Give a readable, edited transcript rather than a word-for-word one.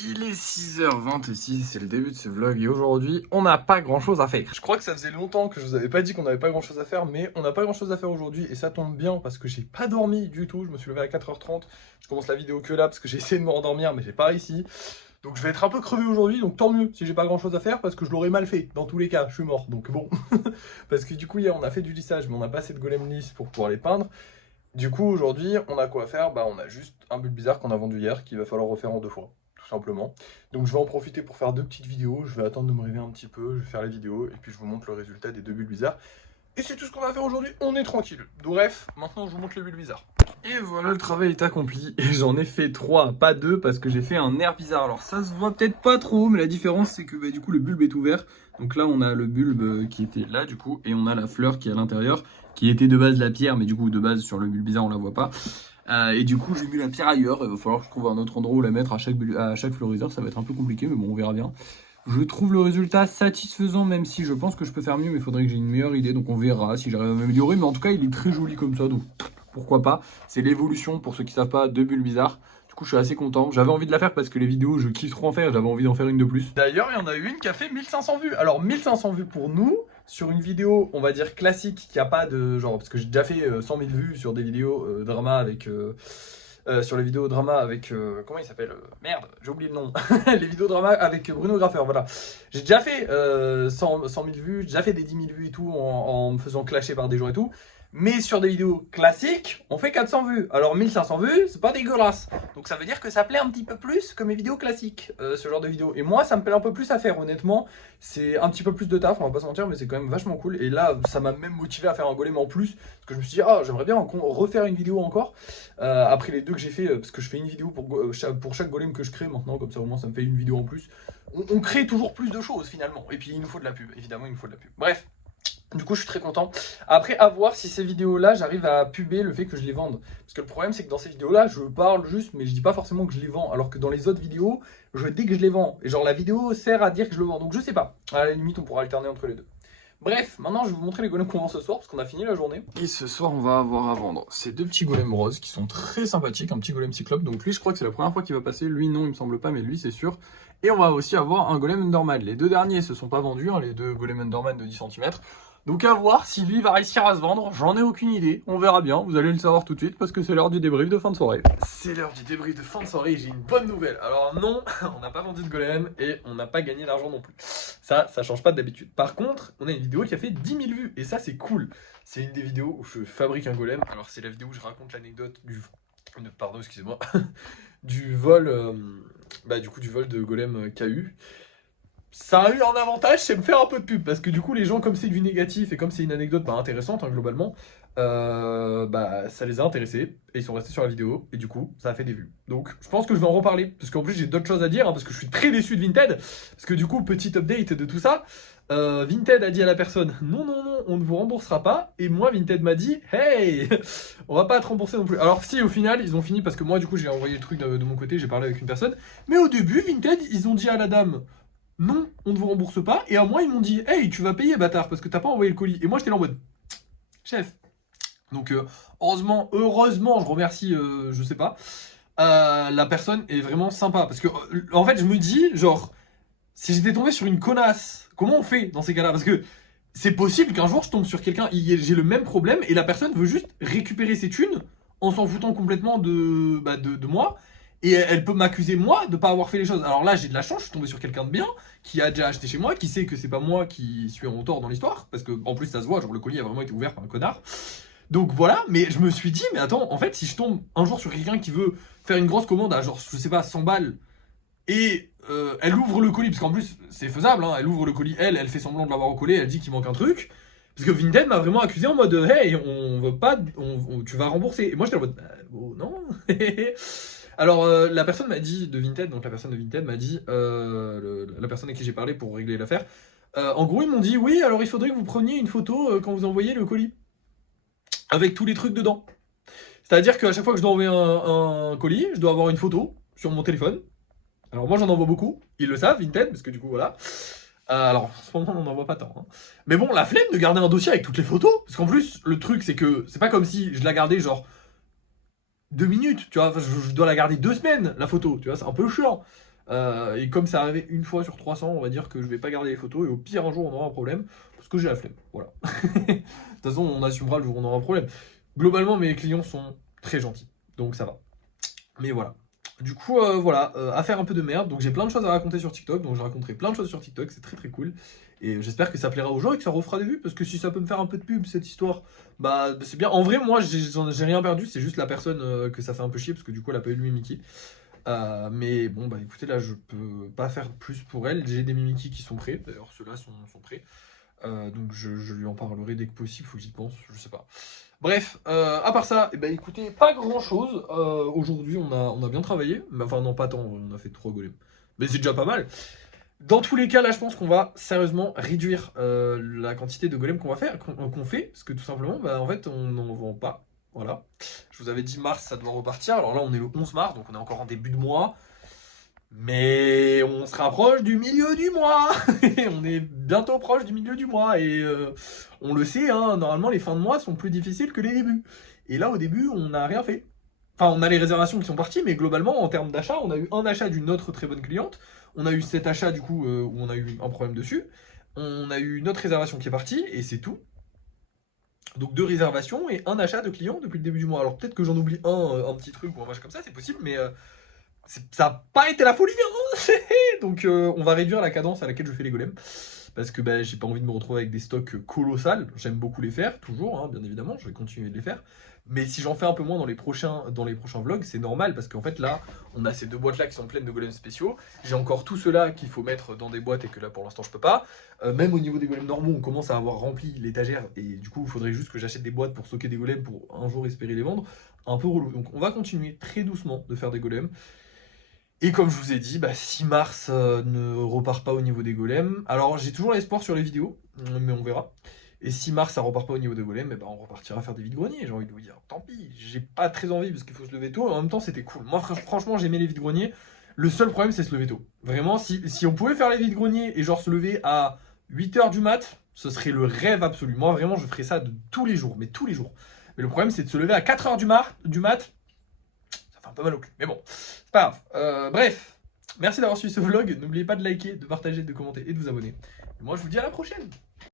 Il est 6h26, c'est le début de ce vlog et aujourd'hui on n'a pas grand chose à faire. Je crois que ça faisait longtemps que je vous avais pas dit qu'on n'avait pas grand chose à faire, mais on n'a pas grand chose à faire aujourd'hui et ça tombe bien parce que j'ai pas dormi du tout. Je me suis levé à 4h30, je commence la vidéo que là parce que j'ai essayé de me rendormir mais j'ai pas réussi. Donc je vais être un peu crevé aujourd'hui, donc tant mieux si j'ai pas grand chose à faire parce que je l'aurais mal fait. Dans tous les cas, je suis mort, donc bon. Parce que du coup hier on a fait du lissage mais on n'a pas assez de golem lisse pour pouvoir les peindre. Du coup aujourd'hui on a quoi faire? Bah on a juste un bulle bizarre qu'on a vendu hier qu'il va falloir refaire en 2 fois. Simplement. Donc je vais en profiter pour faire 2 petites vidéos, je vais attendre de me réveiller un petit peu, je vais faire les vidéos et puis je vous montre le résultat des 2 bulles bizarres. Et c'est tout ce qu'on va faire aujourd'hui, on est tranquille. Bref, maintenant je vous montre les bulles bizarres. Et voilà, le travail est accompli et j'en ai fait 3, pas 2 parce que j'ai fait un air bizarre. Alors ça se voit peut-être pas trop, mais la différence c'est que bah, du coup le bulbe est ouvert. Donc là on a le bulbe qui était là du coup et on a la fleur qui est à l'intérieur, qui était de base la pierre, mais du coup de base sur le bulbe bizarre on la voit pas. Et du coup, j'ai mis la pierre ailleurs. Il va falloir que je trouve un autre endroit où la mettre à chaque fleuriseur. Ça va être un peu compliqué, mais bon, on verra bien. Je trouve le résultat satisfaisant, même si je pense que je peux faire mieux, mais il faudrait que j'ai une meilleure idée. Donc on verra si j'arrive à m'améliorer. Mais en tout cas, il est très joli comme ça, donc pourquoi pas. C'est l'évolution, pour ceux qui savent pas, de bulles bizarres. Du coup, je suis assez content. J'avais envie de la faire parce que les vidéos, je kiffe trop en faire. J'avais envie d'en faire une de plus. D'ailleurs, il y en a eu une qui a fait 1500 vues. Alors, 1500 vues pour nous. Sur une vidéo, on va dire classique, qui a pas de genre, parce que j'ai déjà fait 100 000 vues sur des vidéos drama avec sur les vidéos drama avec comment il s'appelle merde, j'ai oublié le nom. Les vidéos drama avec Bruno Graffeur, voilà. J'ai déjà fait 100 000 vues, j'ai déjà fait des 10 000 vues et tout en me faisant clasher par des gens et tout. Mais sur des vidéos classiques, on fait 400 vues. Alors 1500 vues, c'est pas dégueulasse. Donc ça veut dire que ça plaît un petit peu plus que mes vidéos classiques, ce genre de vidéos. Et moi, ça me plaît un peu plus à faire, honnêtement. C'est un petit peu plus de taf, on va pas se mentir, mais c'est quand même vachement cool. Et là, ça m'a même motivé à faire un golem en plus. Parce que je me suis dit, ah, j'aimerais bien refaire une vidéo encore. Après les 2 que j'ai fait, parce que je fais une vidéo pour chaque golem que je crée maintenant. Comme ça, au moins, ça me fait une vidéo en plus. On crée toujours plus de choses, finalement. Et puis, il nous faut de la pub. Évidemment, il nous faut de la pub. Bref. Du coup, je suis très content. Après, à voir si ces vidéos-là, j'arrive à puber le fait que je les vende. Parce que le problème, c'est que dans ces vidéos-là, je parle juste, mais je dis pas forcément que je les vends. Alors que dans les autres vidéos, je dis que je les vends. Et genre, la vidéo sert à dire que je le vends. Donc, je sais pas. À la limite, on pourra alterner entre les deux. Bref, maintenant, je vais vous montrer les golems qu'on vend ce soir, parce qu'on a fini la journée. Et ce soir, on va avoir à vendre ces 2 petits golems roses qui sont très sympathiques. Un petit golem cyclope. Donc, lui, je crois que c'est la première fois qu'il va passer. Lui, non, il me semble pas, mais lui, c'est sûr. Et on va aussi avoir un golem Enderman. Les 2 derniers se sont pas vendus, hein, les 2 golems Enderman de 10 cm. Donc à voir si lui va réussir à se vendre, j'en ai aucune idée, on verra bien, vous allez le savoir tout de suite parce que c'est l'heure du débrief de fin de soirée. C'est l'heure du débrief de fin de soirée et j'ai une bonne nouvelle. Alors non, on n'a pas vendu de golem et on n'a pas gagné d'argent non plus. Ça change pas d'habitude. Par contre, on a une vidéo qui a fait 10 000 vues et ça c'est cool. C'est une des vidéos où je fabrique un golem. Alors c'est la vidéo où je raconte l'anecdote du... Pardon, excusez-moi. Du vol... du coup du vol de golem KU. Ça a eu un avantage, c'est me faire un peu de pub, parce que du coup les gens, comme c'est du négatif et comme c'est une anecdote intéressante globalement, ça les a intéressés et ils sont restés sur la vidéo et du coup ça a fait des vues. Donc je pense que je vais en reparler, parce qu'en plus j'ai d'autres choses à dire, parce que je suis très déçu de Vinted, parce que du coup petit update de tout ça, Vinted a dit à la personne non, on ne vous remboursera pas, et moi Vinted m'a dit hey, on va pas te rembourser non plus. Alors si au final ils ont fini, parce que moi du coup j'ai envoyé le truc de mon côté, j'ai parlé avec une personne, mais au début Vinted ils ont dit à la dame non, on ne vous rembourse pas. Et à moi, ils m'ont dit, hey, tu vas payer, bâtard, parce que t'as pas envoyé le colis. Et moi, j'étais là en mode, chef. Donc, heureusement, je remercie, je sais pas. La personne est vraiment sympa. Parce que, en fait, je me dis, genre, si j'étais tombé sur une connasse, comment on fait dans ces cas-là? Parce que c'est possible qu'un jour, je tombe sur quelqu'un, j'ai le même problème, et la personne veut juste récupérer ses thunes en s'en foutant complètement de moi. Et elle peut m'accuser moi de pas avoir fait les choses. Alors là j'ai de la chance, je suis tombé sur quelqu'un de bien qui a déjà acheté chez moi, qui sait que c'est pas moi qui suis en tort dans l'histoire, parce que en plus ça se voit, genre le colis a vraiment été ouvert par un connard. Donc voilà, mais je me suis dit, mais attends, en fait si je tombe un jour sur quelqu'un qui veut faire une grosse commande à genre, je sais pas, 100 balles, et elle ouvre le colis, parce qu'en plus c'est faisable, hein, elle ouvre le colis, elle fait semblant de l'avoir au collet, elle dit qu'il manque un truc, parce que Vinted m'a vraiment accusé en mode, hey, on veut pas, tu vas rembourser. Et moi j'étais en mode, oh, non. Alors, la personne m'a dit de Vinted, donc la personne de Vinted m'a dit, la personne à qui j'ai parlé pour régler l'affaire, en gros, ils m'ont dit, oui, alors il faudrait que vous preniez une photo quand vous envoyez le colis, avec tous les trucs dedans. C'est-à-dire qu'à chaque fois que je dois envoyer un colis, je dois avoir une photo sur mon téléphone. Alors moi, j'en envoie beaucoup, ils le savent, Vinted, parce que du coup, voilà. Alors, en ce moment, on n'en envoie pas tant. Hein. Mais bon, la flemme de garder un dossier avec toutes les photos, parce qu'en plus, le truc, c'est que c'est pas comme si je la gardais genre 2 minutes, tu vois, je dois la garder 2 semaines, la photo, tu vois, c'est un peu chiant. Et comme c'est arrivé une fois sur 300, on va dire que je vais pas garder les photos. Et au pire, un jour, on aura un problème. Parce que j'ai la flemme. Voilà. De toute façon, on assumera le jour où on aura un problème. Globalement, mes clients sont très gentils. Donc ça va. Mais voilà. Du coup, voilà, affaire un peu de merde. Donc j'ai plein de choses à raconter sur TikTok. Donc je raconterai plein de choses sur TikTok. C'est très très cool. Et j'espère que ça plaira aux gens et que ça refera des vues. Parce que si ça peut me faire un peu de pub, cette histoire, bah c'est bien. En vrai, moi, j'ai rien perdu. C'est juste la personne que ça fait un peu chier. Parce que du coup, elle a pas eu de Mimiki. Mais bon, bah écoutez, là, je peux pas faire plus pour elle. J'ai des Mimiki qui sont prêts. D'ailleurs, ceux-là sont prêts. Donc je lui en parlerai dès que possible. Faut que j'y pense. Je sais pas. Bref, à part ça, eh ben, écoutez, pas grand chose. Aujourd'hui, on a bien travaillé. Mais, enfin, non, pas tant, on a fait 3 golems. Mais c'est déjà pas mal. Dans tous les cas, là, je pense qu'on va sérieusement réduire la quantité de golems qu'on va faire, qu'on fait. Parce que tout simplement, bah, en fait, on n'en vend pas. Voilà. Je vous avais dit mars, ça doit repartir. Alors là, on est le 11 mars, donc on est encore en début de mois. Mais on se rapproche du milieu du mois. On est bientôt proche du milieu du mois. Et on le sait, hein, normalement les fins de mois sont plus difficiles que les débuts. Et là au début on n'a rien fait. Enfin on a les réservations qui sont parties, mais globalement en termes d'achat, on a eu un achat d'une autre très bonne cliente. On a eu cet achat du coup où on a eu un problème dessus. On a eu une autre réservation qui est partie et c'est tout. Donc 2 réservations et un achat de client depuis le début du mois. Alors peut-être que j'en oublie un petit truc ou un match comme ça, c'est possible, mais ça n'a pas été la folie, hein. Donc on va réduire la cadence à laquelle je fais les golems. Parce que bah, j'ai pas envie de me retrouver avec des stocks colossales. J'aime beaucoup les faire, toujours, hein, bien évidemment, je vais continuer de les faire. Mais si j'en fais un peu moins dans les prochains vlogs, c'est normal parce qu'en fait là, on a ces 2 boîtes là qui sont pleines de golems spéciaux. J'ai encore tout cela qu'il faut mettre dans des boîtes et que là pour l'instant je peux pas. Même au niveau des golems normaux, on commence à avoir rempli l'étagère et du coup il faudrait juste que j'achète des boîtes pour stocker des golems pour un jour espérer les vendre. Un peu relou. Donc on va continuer très doucement de faire des golems. Et comme je vous ai dit, bah, si Mars ne repart pas au niveau des golems, alors j'ai toujours l'espoir sur les vidéos, mais on verra. Et si Mars ça repart pas au niveau des golems, eh ben, on repartira faire des vides-greniers, j'ai envie de vous dire. Tant pis, j'ai pas très envie parce qu'il faut se lever tôt, en même temps c'était cool. Moi franchement j'aimais les vides-greniers, le seul problème c'est se lever tôt. Vraiment, si on pouvait faire les vides-greniers et genre se lever à 8h du mat, ce serait le rêve absolu. Moi vraiment je ferais ça de tous les jours, mais tous les jours. Mais le problème c'est de se lever à 4h du mat, ça fait un peu mal au cul. Mais bon, c'est pas grave. Bref, merci d'avoir suivi ce vlog. N'oubliez pas de liker, de partager, de commenter et de vous abonner. Et moi, je vous dis à la prochaine.